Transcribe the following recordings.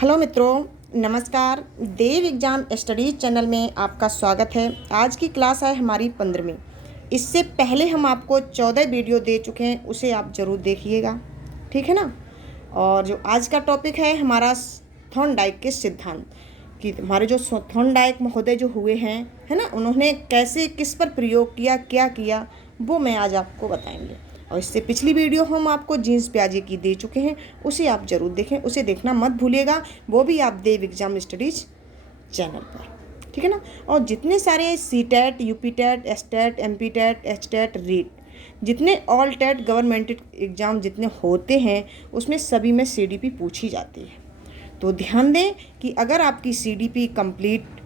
Hello मित्रों, नमस्कार। देव exam studies channel में आपका स्वागत है। आज की क्लास है हमारी 15वीं। इससे पहले हम आपको 14 वीडियो दे चुके हैं, उसे आप ज़रूर देखिएगा, ठीक है ना। और जो आज का टॉपिक है हमारा थॉर्नडाइक के सिद्धांत, कि हमारे जो थॉर्नडाइक महोदय जो हुए हैं, है ना, उन्होंने कैसे किस पर प्रयोग किया, क्या किया, वो मैं आज आपको बताएंगे। और इससे पिछली वीडियो हम आपको जीन्स प्याजे की दे चुके हैं, उसे आप ज़रूर देखें, उसे देखना मत भूलिएगा। वो भी आप देव एग्ज़ाम स्टडीज चैनल पर, ठीक है ना। और जितने सारे CTET, UPTET, STET, MPTET, HTET, REET, जितने ऑल टेट गवर्नमेंट एग्ज़ाम जितने होते हैं, उसमें सभी में सीडीपी पूछी जाती है। तो ध्यान दें कि अगर आपकी सीडीपी कंप्लीट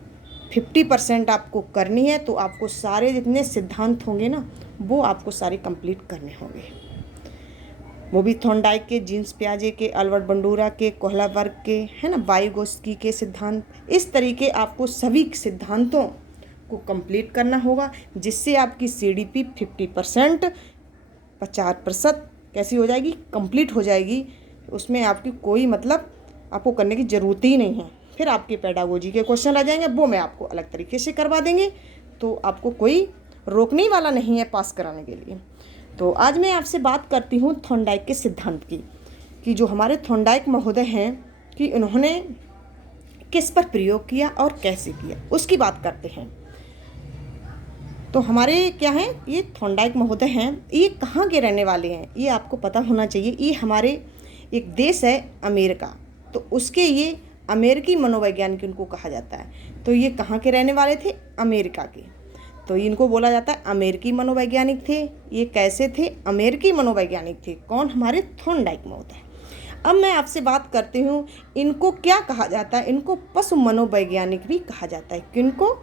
50% आपको करनी है, तो आपको सारे जितने सिद्धांत होंगे ना, वो आपको सारे कंप्लीट करने होंगे। वो भी थॉर्नडाइक के, जीन्स प्याजे के, अल्बर्ट बंडूरा के, कोहलबर्ग के, है ना, वाइगोत्स्की के सिद्धांत। इस तरीके आपको सभी सिद्धांतों को कंप्लीट करना होगा, जिससे आपकी सीडीपी 50%, 50% कैसी हो जाएगी, कंप्लीट हो जाएगी। उसमें आपकी कोई आपको करने की ज़रूरत ही नहीं है। फिर आपके पेडागोजी के क्वेश्चन आ जाएंगे, वो मैं आपको अलग तरीके से करवा देंगे, तो आपको कोई रोकने वाला नहीं है पास कराने के लिए। तो आज मैं आपसे बात करती हूँ थॉर्नडाइक के सिद्धांत की, कि जो हमारे थॉर्नडाइक महोदय हैं, कि उन्होंने किस पर प्रयोग किया और कैसे किया, उसकी बात करते हैं। तो हमारे क्या हैं, ये थॉर्नडाइक महोदय हैं, ये कहाँ के रहने वाले हैं, ये आपको पता होना चाहिए। ये हमारे एक देश है अमेरिका, तो उसके ये अमेरिकी मनोवैज्ञानिक इनको कहा जाता है। तो ये कहाँ के रहने वाले थे, अमेरिका के। तो इनको बोला जाता है अमेरिकी मनोवैज्ञानिक थे। ये कैसे थे, अमेरिकी मनोवैज्ञानिक थे। कौन, हमारे थॉर्नडाइक महोदय। अब मैं आपसे बात करती हूँ, इनको क्या कहा जाता है, इनको पशु मनोवैज्ञानिक भी कहा जाता है। किनको,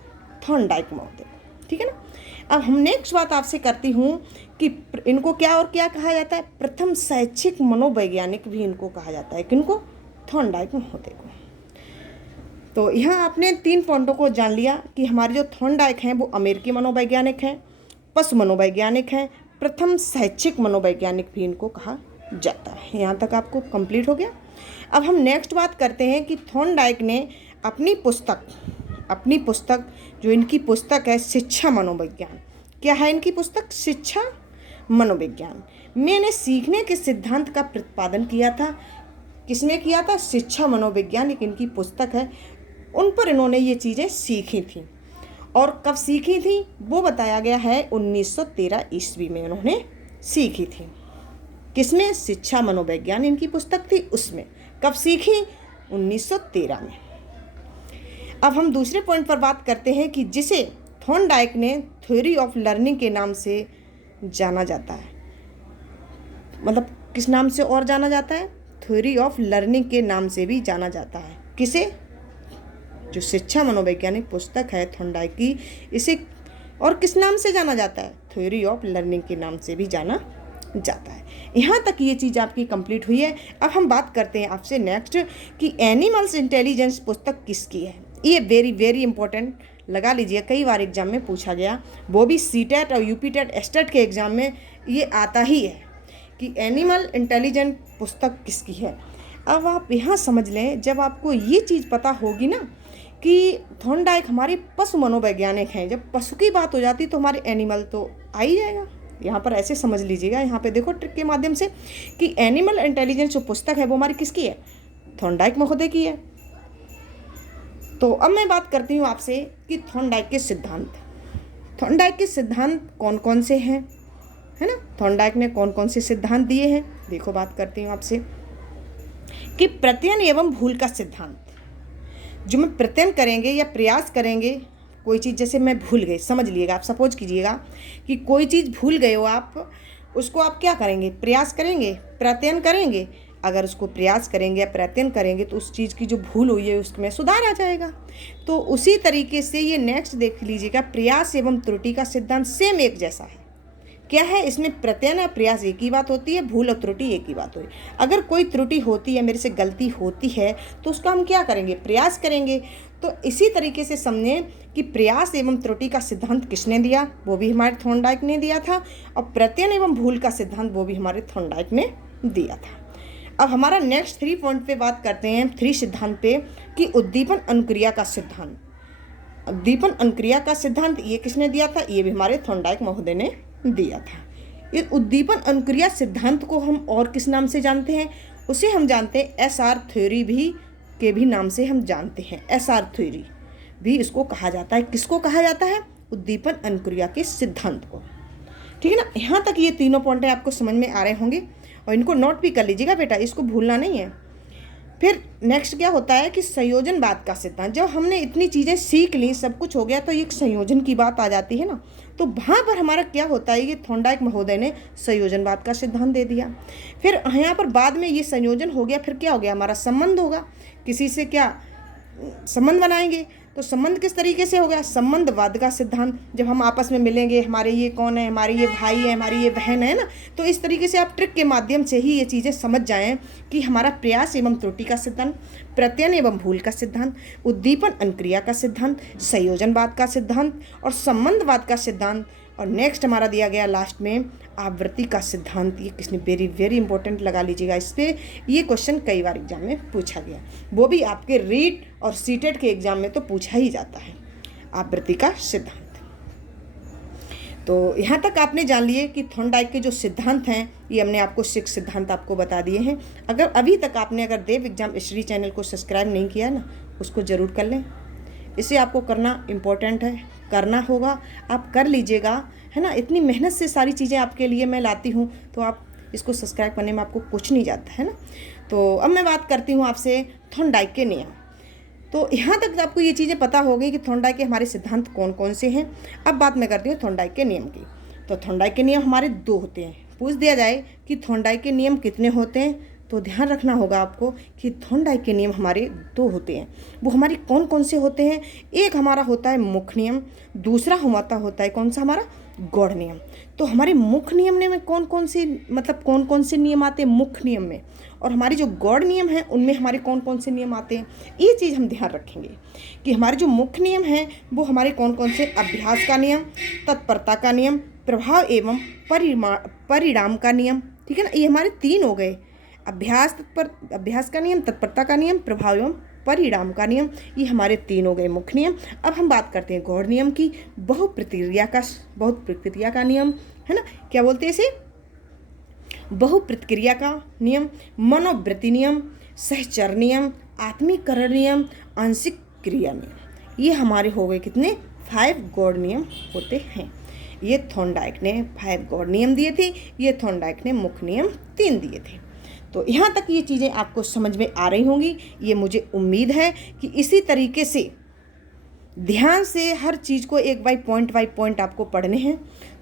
थॉर्नडाइक महोदय, ठीक है ना। अब हम नेक्स्ट बात आपसे करती हूँ कि इनको क्या और क्या कहा जाता है, प्रथम शैक्षिक मनोवैज्ञानिक भी इनको कहा जाता है। किनको, थॉर्नडाइक महोदय को। तो यहाँ आपने 3 पॉइंटों को जान लिया कि हमारे जो थॉर्नडाइक हैं वो अमेरिकी मनोवैज्ञानिक हैं, पशु मनोवैज्ञानिक हैं, प्रथम शैक्षिक मनोवैज्ञानिक भी इनको कहा जाता है। यहाँ तक आपको कंप्लीट हो गया। अब हम नेक्स्ट बात करते हैं कि थॉर्नडाइक ने अपनी पुस्तक जो इनकी पुस्तक है शिक्षा मनोविज्ञान, क्या है इनकी पुस्तक, शिक्षा मनोविज्ञान में इन्हें सीखने के सिद्धांत का प्रतिपादन किया था। किसने किया था, शिक्षा मनोविज्ञान, एक इनकी पुस्तक है, उन पर इन्होंने ये चीज़ें सीखी थी। और कब सीखी थी वो बताया गया है 1913 ईस्वी में इन्होंने सीखी थी। किसमें, शिक्षा मनोविज्ञान इनकी पुस्तक थी, उसमें। कब सीखी, 1913 में। अब हम दूसरे पॉइंट पर बात करते हैं कि जिसे थॉर्नडाइक ने थ्योरी ऑफ लर्निंग के नाम से जाना जाता है। किस नाम से और जाना जाता है, थ्योरी ऑफ लर्निंग के नाम से भी जाना जाता है। किसे, जो शिक्षा मनोवैज्ञानिक पुस्तक है थॉर्नडाइक की, इसे और किस नाम से जाना जाता है, थ्योरी ऑफ लर्निंग के नाम से भी जाना जाता है। यहाँ तक ये चीज़ आपकी कंप्लीट हुई है। अब हम बात करते हैं आपसे नेक्स्ट कि एनिमल्स इंटेलिजेंस पुस्तक किसकी है। ये वेरी वेरी इंपॉर्टेंट, लगा लीजिए, कई बार एग्जाम में पूछा गया, वो भी सीटेट और यूपीटेट, एसटेट के एग्जाम में ये आता ही है कि एनिमल इंटेलिजेंट पुस्तक किसकी है। अब आप यहाँ समझ लें, जब आपको ये चीज़ पता होगी ना कि थॉर्नडाइक हमारे पशु मनोवैज्ञानिक हैं, जब पशु की बात हो जाती तो हमारे एनिमल तो आ ही जाएगा। यहाँ पर ऐसे समझ लीजिएगा, यहाँ पे देखो ट्रिक के माध्यम से, कि एनिमल इंटेलिजेंस जो पुस्तक है वो हमारी किसकी है, थॉर्नडाइक महोदय की है। तो अब मैं बात करती हूँ आपसे कि थॉर्नडाइक के सिद्धांत। थॉर्नडाइक के सिद्धांत कौन कौन से हैं, है ना, थॉर्नडाइक ने कौन कौन से सिद्धांत दिए हैं। देखो, बात करती हूँ आपसे कि प्रत्ययन एवं भूल का सिद्धांत। जो मैं प्रत्ययन करेंगे या प्रयास करेंगे, कोई चीज़ जैसे मैं भूल गई, समझ लीजिएगा, आप सपोज कीजिएगा कि कोई चीज़ भूल गए हो आप, उसको आप क्या करेंगे, प्रयास करेंगे, प्रत्ययन करेंगे। अगर उसको प्रयास करेंगे या प्रत्ययन करेंगे तो उस चीज़ की जो भूल हुई है उसमें सुधार आ जाएगा। तो उसी तरीके से ये नेक्स्ट देख लीजिएगा, प्रयास एवं त्रुटि का सिद्धांत सेम एक जैसा है। क्या है, इसमें प्रत्ययन और प्रयास एक ही बात होती है, भूल और त्रुटि एक ही बात हुई। अगर कोई त्रुटि होती है, मेरे से गलती होती है, तो उसका हम क्या करेंगे, प्रयास करेंगे। तो इसी तरीके से समझें कि प्रयास एवं त्रुटि का सिद्धांत किसने दिया, वो भी हमारे थॉर्नडाइक ने दिया था, और प्रत्ययन एवं भूल का सिद्धांत वो भी हमारे थॉर्नडाइक ने दिया था। अब हमारा नेक्स्ट 3 पॉइंट पे बात करते हैं, 3 सिद्धांत पे, कि उद्दीपन अनुक्रिया का सिद्धांत। उद्दीपन अनुक्रिया का सिद्धांत ये किसने दिया था? ये भी हमारे थॉर्नडाइक महोदय ने दिया था। इस उद्दीपन अनुक्रिया सिद्धांत को हम और किस नाम से जानते हैं? उसे हम जानते हैं SR थ्योरी भी के भी नाम से हम जानते हैं। SR थ्योरी भी इसको कहा जाता है। किसको कहा जाता है? उद्दीपन अनुक्रिया के सिद्धांत को। ठीक है ना। यहाँ तक ये तीनों पॉइंट आपको समझ में आ रहे होंगे और इनको नोट भी कर लीजिएगा बेटा, इसको भूलना नहीं है। फिर नेक्स्ट क्या होता है कि संयोजनवाद का सिद्धांत। जब हमने इतनी चीज़ें सीख ली, सब कुछ हो गया, तो एक संयोजन की बात आ जाती है ना, तो वहाँ पर हमारा क्या होता है, ये थॉर्नडाइक महोदय ने संयोजनवाद का सिद्धांत दे दिया। फिर यहाँ पर बाद में ये संयोजन हो गया, फिर क्या हो गया, हमारा संबंध होगा, किसी से क्या संबंध बनाएंगे, तो संबंध किस तरीके से होगा? संबंधवाद का सिद्धांत। जब हम आपस में मिलेंगे, हमारे ये कौन है, हमारे ये भाई है, हमारी ये बहन है ना, तो इस तरीके से आप ट्रिक के माध्यम से ही ये चीज़ें समझ जाएं कि हमारा प्रयास एवं त्रुटि का सिद्धांत, प्रत्ययन एवं भूल का सिद्धांत, उद्दीपन अनुक्रिया का सिद्धांत, संयोजनवाद का सिद्धांत और संबंधवाद का सिद्धांत, और नेक्स्ट हमारा दिया गया लास्ट में आवृत्ति का सिद्धांत। ये किसने वेरी वेरी इंपॉर्टेंट लगा लीजिएगा इस पर, ये क्वेश्चन कई बार एग्जाम में पूछा गया, वो भी आपके रीट और सीटेट के एग्जाम में तो पूछा ही जाता है, आवृत्ति का सिद्धांत। तो यहाँ तक आपने जान लिए कि थॉर्नडाइक के जो सिद्धांत हैं, ये हमने आपको 6 सिद्धांत आपको बता दिए हैं। अगर अभी तक आपने देव एग्जाम स्टडी चैनल को सब्सक्राइब नहीं किया ना, उसको ज़रूर कर लें। इसे आपको करना इम्पोर्टेंट है, करना होगा, आप कर लीजिएगा, है ना। इतनी मेहनत से सारी चीज़ें आपके लिए मैं लाती हूँ, तो आप इसको सब्सक्राइब करने में आपको कुछ नहीं जाता है ना। तो अब मैं बात करती हूँ आपसे थॉर्नडाइक के नियम। तो यहाँ तक आपको ये चीज़ें पता हो गई कि थॉर्नडाइक के हमारे सिद्धांत कौन कौन से हैं। अब बात मैं करती हूँ थॉर्नडाइक के नियम की। तो थॉर्नडाइक के नियम हमारे 2 होते हैं। पूछ दिया जाए कि थॉर्नडाइक के नियम कितने होते हैं, तो ध्यान रखना होगा आपको कि थॉर्नडाइक के नियम हमारे 2 होते हैं। वो हमारे कौन कौन से होते हैं? एक हमारा होता है मुख्य नियम, दूसरा होता है कौन सा, हमारा गौड़ नियम। तो हमारे मुख्य नियम में कौन कौन से नियम आते हैं मुख्य नियम में, और हमारे जो गौड़ नियम हैं उनमें हमारे कौन कौन से नियम आते हैं, ये चीज़ हम ध्यान रखेंगे कि हमारे जो मुख्य नियम हैं वो हमारे कौन कौन से, अभ्यास का नियम, तत्परता का नियम, प्रभाव एवं परिणाम का नियम। ठीक है ना, ये हमारे 3 हो गए, अभ्यास का नियम, तत्परता का नियम, प्रभाव एवं परिणाम का नियम, ये हमारे 3 हो गए मुख्य नियम। अब हम बात करते हैं गौड़ नियम की। बहुप्रतिक्रिया का नियम, है ना, क्या बोलते हैं इसे, बहुप्रतिक्रिया का नियम, मनोवृत्ति नियम, सहचर नियम, आत्मीकरण नियम, आंशिक क्रिया नियम। ये हमारे हो गए कितने, 5 गौड़ नियम होते हैं। ये थॉर्नडाइक ने 5 गौड़ नियम दिए थे, ये थॉर्नडाइक ने मुख्य नियम 3 दिए थे। तो यहाँ तक ये चीज़ें आपको समझ में आ रही होंगी, ये मुझे उम्मीद है कि इसी तरीके से ध्यान से हर चीज़ को एक बाय पॉइंट आपको पढ़ने हैं।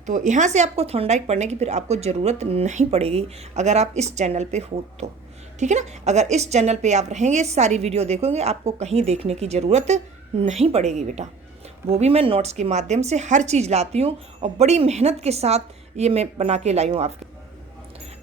तो यहाँ से आपको थॉर्नडाइक पढ़ने की फिर आपको ज़रूरत नहीं पड़ेगी अगर आप इस चैनल पे हो तो, ठीक है ना। अगर इस चैनल पे आप रहेंगे, सारी वीडियो देखोगे, आपको कहीं देखने की ज़रूरत नहीं पड़ेगी बेटा। वो भी मैं नोट्स के माध्यम से हर चीज़ लाती हूँ और बड़ी मेहनत के साथ ये मैं बना के लाई हूँ आपके।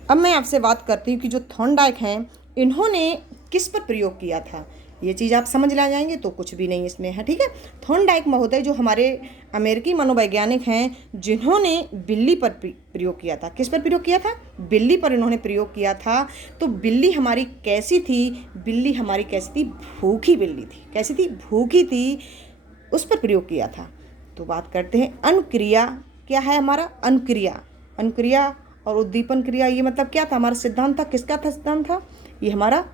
अब मैं आपसे बात करती हूँ कि जो थॉर्नडाइक हैं, इन्होंने किस पर प्रयोग किया था। ये चीज़ आप समझ ला जाएंगे तो कुछ भी नहीं इसमें है, ठीक है। थॉर्नडाइक महोदय जो हमारे अमेरिकी मनोवैज्ञानिक हैं, जिन्होंने बिल्ली पर प्रयोग किया था। किस पर प्रयोग किया था? बिल्ली पर इन्होंने प्रयोग किया था। तो बिल्ली हमारी कैसी थी? बिल्ली हमारी कैसी थी? भूखी बिल्ली थी। कैसी थी? भूखी थी, उस पर प्रयोग किया था। तो बात करते हैं अनुक्रिया। क्या है हमारा? अनुक्रिया और उद्दीपन क्रिया, ये मतलब क्या था? हमारा सिद्धांत था। किसका था सिद्धांत था? ये हमारा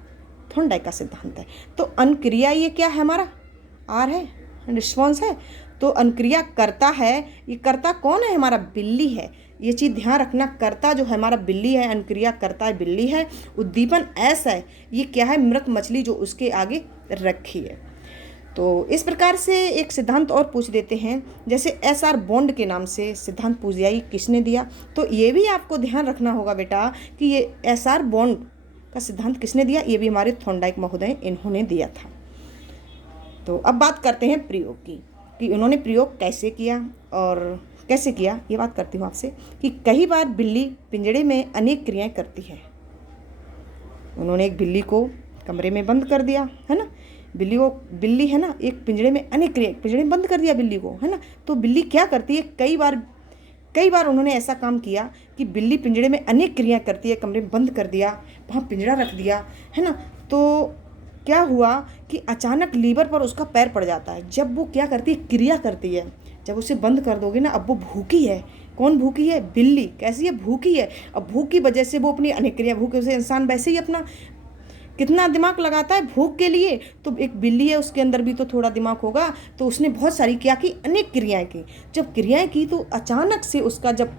थॉर्नडाइक का सिद्धांत है। तो अनुक्रिया ये क्या है? हमारा आर है, रिस्पॉन्स है। तो अनुक्रिया करता है, ये करता कौन है? हमारा बिल्ली है। ये चीज़ ध्यान रखना, करता जो है हमारा बिल्ली है, अनुक्रिया करता है बिल्ली है। उद्दीपन एस है, ये क्या है? मृत मछली जो उसके आगे रखी है। तो इस प्रकार से एक सिद्धांत और पूछ देते हैं, जैसे SR बॉन्ड के नाम से सिद्धांत पूछ दिया, ये किसने दिया? तो ये भी आपको ध्यान रखना होगा बेटा कि ये SR बॉन्ड का सिद्धांत किसने दिया। ये भी हमारे थॉर्नडाइक महोदय इन्होंने दिया था। तो अब बात करते हैं प्रयोग की, कि उन्होंने प्रयोग कैसे किया और कैसे किया। ये बात करती हूँ आपसे कि कई बार बिल्ली पिंजड़े में अनेक क्रियाएं करती है। उन्होंने एक बिल्ली को कमरे में बंद कर दिया, है ना। बिल्ली है ना, एक पिंजड़े में अनेक क्रिया, पिंजड़े में बंद कर दिया बिल्ली को, है ना। तो बिल्ली क्या करती है? कई बार कई बार उन्होंने ऐसा काम किया कि बिल्ली पिंजड़े में अनेक क्रियाएं करती है, कमरे में बंद कर दिया, वहाँ पिंजड़ा रख दिया, है ना। तो क्या हुआ कि अचानक लीवर पर उसका पैर पड़ जाता है। जब वो क्या करती है, क्रिया करती है, जब उसे बंद कर दोगे ना, अब वो भूखी है। कौन भूखी है? बिल्ली। कैसी है? भूखी है। अब भूख की वजह से वो अपनी अनेक क्रिया, भूख से इंसान वैसे ही अपना कितना दिमाग लगाता है भूख के लिए, तो एक बिल्ली है उसके अंदर भी तो थोड़ा दिमाग होगा। तो उसने बहुत सारी क्या की, अनेक क्रियाएं की। जब क्रियाएं की तो अचानक से उसका जब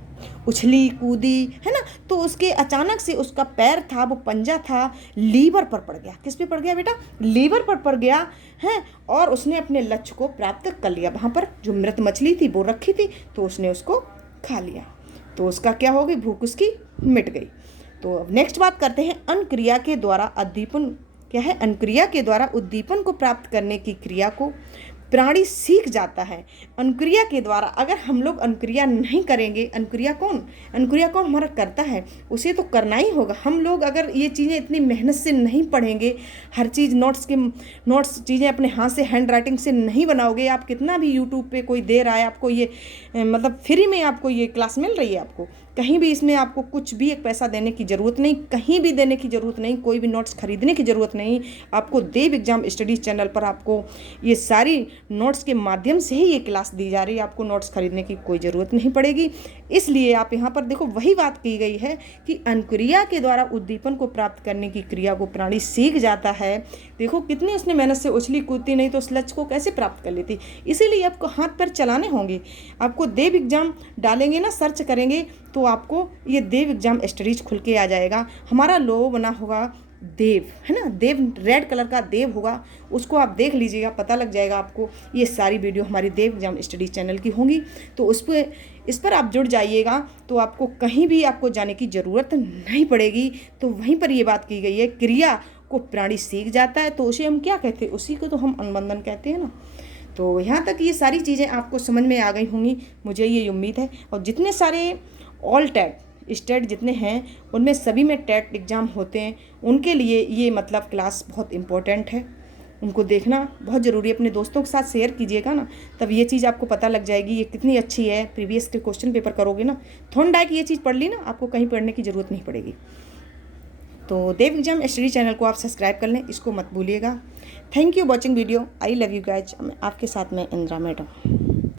उछली कूदी, है ना, तो उसके अचानक से उसका पैर था, वो पंजा था, लीवर पर पड़ गया। किस पे पड़ गया बेटा? लीवर पर पड़ गया है। और उसने अपने लक्ष्य को प्राप्त कर लिया। वहाँ पर जो मृत मछली थी वो रखी थी, तो उसने उसको खा लिया। तो उसका क्या हो गई, भूख उसकी मिट गई। तो अब नेक्स्ट बात करते हैं, अनुक्रिया के द्वारा उद्दीपन। क्या है? अनुक्रिया के द्वारा उद्दीपन को प्राप्त करने की क्रिया को प्राणी सीख जाता है। अनुक्रिया के द्वारा, अगर हम लोग अनुक्रिया नहीं करेंगे, अनुक्रिया कौन हमारा करता है, उसे तो करना ही होगा। हम लोग अगर ये चीज़ें इतनी मेहनत से नहीं पढ़ेंगे, हर चीज़ नोट्स चीज़ें अपने हाथ से हैंड राइटिंग से नहीं बनाओगे, आप कितना भी यूट्यूब पे कोई दे रहा है आपको ये, मतलब फ्री में आपको ये क्लास मिल रही है, आपको कहीं भी इसमें आपको कुछ भी एक पैसा देने की ज़रूरत नहीं, कहीं भी देने की ज़रूरत नहीं, कोई भी नोट्स खरीदने की ज़रूरत नहीं। आपको देव एग्जाम स्टडीज़ चैनल पर आपको ये सारी नोट्स के माध्यम से ही ये क्लास दी जा रही है। आपको नोट्स खरीदने की कोई ज़रूरत नहीं पड़ेगी। इसलिए आप यहाँ पर देखो, वही बात की गई है कि अनुक्रिया के द्वारा उद्दीपन को प्राप्त करने की क्रिया को प्राणी सीख जाता है। देखो कितनी उसने मेहनत से उछली कूदती, नहीं तो उस लक्ष्य को कैसे प्राप्त कर लेती। इसीलिए आपको हाथ पैर चलाने होंगे। आपको देव एग्जाम डालेंगे ना, सर्च करेंगे, तो आपको ये देव एग्जाम स्टडीज खुल के आ जाएगा। हमारा लोगो बना होगा देव, है ना, देव रेड कलर का देव होगा, उसको आप देख लीजिएगा, पता लग जाएगा आपको। ये सारी वीडियो हमारी देव एग्जाम स्टडीज चैनल की होंगी, तो इस पर आप जुड़ जाइएगा, तो आपको कहीं भी आपको जाने की ज़रूरत नहीं पड़ेगी। तो वहीं पर ये बात की गई है, क्रिया को प्राणी सीख जाता है, तो उसे हम क्या कहते हैं, उसी को तो हम अनुबंधन कहते हैं ना। तो यहाँ तक ये सारी चीज़ें आपको समझ में आ गई होंगी, मुझे ये उम्मीद है। और जितने सारे ऑल टेट स्टेट जितने हैं, उनमें सभी में टेट एग्ज़ाम होते हैं, उनके लिए ये मतलब क्लास बहुत इम्पोर्टेंट है। उनको देखना बहुत ज़रूरी है। अपने दोस्तों के साथ शेयर कीजिएगा ना, तब ये चीज़ आपको पता लग जाएगी ये कितनी अच्छी है। प्रीवियस के क्वेश्चन पेपर करोगे ना, थोड़ा ये चीज़ पढ़ ली ना, आपको कहीं पढ़ने की ज़रूरत नहीं पड़ेगी। तो देव एग्जाम स्टडी चैनल को आप सब्सक्राइब कर लें, इसको मत भूलिएगा। Thank you watching video. I love you guys. आपके साथ में इंदिरा मैडम।